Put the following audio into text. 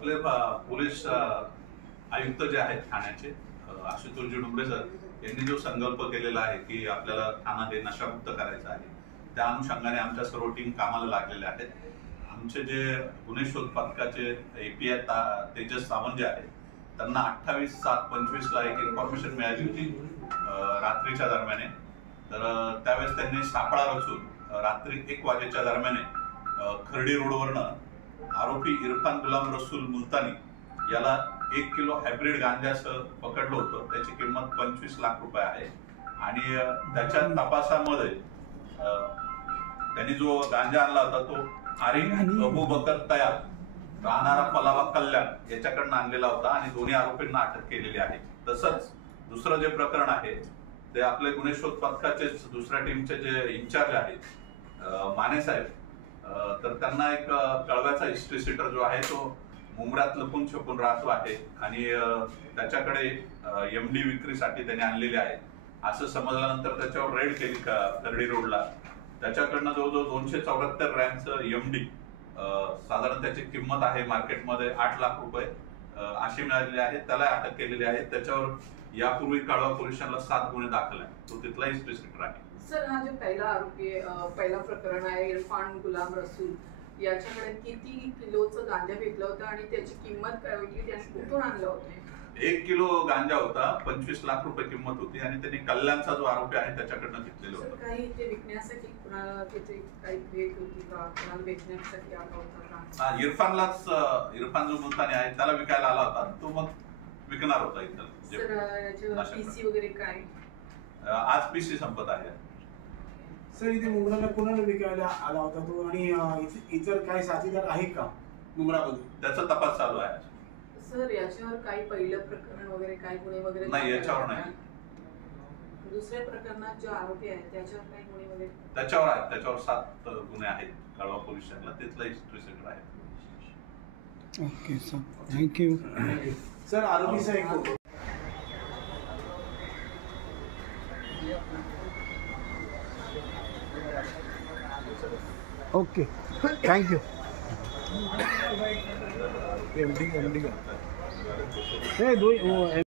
आपले पोलीस आयुक्त जे आहेत ठाण्याचे आशुतोषजी डुंबरे सर यांनी जो संकल्प केलेला आहे की आपल्याला ठाणा हे नशामुक्त करायचं आहे, त्या अनुषंगाने आमच्या सर्व टीम कामाला लागलेल्या आहेत. आमचे जे गुन्हे शोध पथकाचे API तेजस सावंत जे आहेत त्यांना 28/7/25 ला एक इन्फॉर्मेशन मिळाली होती रात्रीच्या दरम्याने. तर त्यावेळेस त्यांनी सापळा रचून रात्री 1 वाजेच्या दरम्याने खर्डी रोडवरनं आरोपी इरफान गुलाम रसूल मुलतानी याला 1 किलो हायब्रिड गांजासह पकडलं होतं. त्याची किंमत 25 लाख रुपये आहे. आणि त्याच्या तपासामध्ये त्यांनी जो गांजा आणला होता तो आरिफ अबू बकर तयार राहणारा पलावा कल्याण याच्याकडनं आणलेला होता आणि दोन्ही आरोपींना अटक केलेली आहे. तसंच दुसरं जे प्रकरण आहे ते आपले गुन्हे शोध पथकाचे दुसऱ्या टीमचे जे इन्चार्ज आहेत माने साहेब, तर त्यांना एक कळव्याचा हिस्ट्री सीटर जो आहे तो मुंब्र्यात लपून छपून राहतो आहे आणि त्याच्याकडे MD विक्रीसाठी त्याने आणलेले आहे असं समजल्यानंतर त्याच्यावर रेड केली खर्डी रोडला. त्याच्याकडनं जवळजवळ 274 ग्रॅमचं MD साधारण त्याची किंमत आहे मार्केटमध्ये 8 लाख रुपये अशी मिळालेली आहे. त्याला अटक केलेली आहे. त्याच्यावर यापूर्वी कळवा पोलिसांना 7 गुन्हे दाखल आहे. तो तिथला हिस्ट्री सीटर आहे. सर, हा जो पहिला आरोपी पहिला प्रकरण आहे इरफान गुलाम रसूल, याच्याकडे किती किलोचं गांजा भेटलं होतं आणि त्याची किंमत काय होती, त्याने कुठून आणलं होतं? 1 किलो गांजा होता, 25 लाख रुपये किंमत होती आणि त्यांनी कल्याणचा जो आरोपी आहे त्याच्याकडनं घेतलेलं होतं. काही ते विकण्यासाठी कुणाला त्याची काही भेट होती का, कुणाला विकण्यासाठी आला होता का? इरफान जो मुलतानी आहे त्याला विकायला आला होता, तो मग विकणार होता इथं. सर, PC वगैरे काय? आज PC संपत आहे. सर, इथे मुंब्राला कुणाला विकायला आला होता तो आणि इतर काय साथीदार आहे का मुंब्रामध्ये? त्याचा तपास चालू आहे. सर, याच्यावर काही पहिलं प्रकरण वगैरे काही गुन्हे वगैरे नाही, याच्यावर नाही. दुसऱ्या प्रकरणात जो आरोपी आहे त्याच्यावर काही गुन्हे वगैरे? त्याच्यावर आहेत. त्याच्यावर 7 गुन्हे आहेत कळवा पोलीस स्टेशनला. तिथला हिस्ट्री सेंटर आहे. Okay sir, thank you. सर, आरोपीचा एक ओके, थँक्यू. MD हे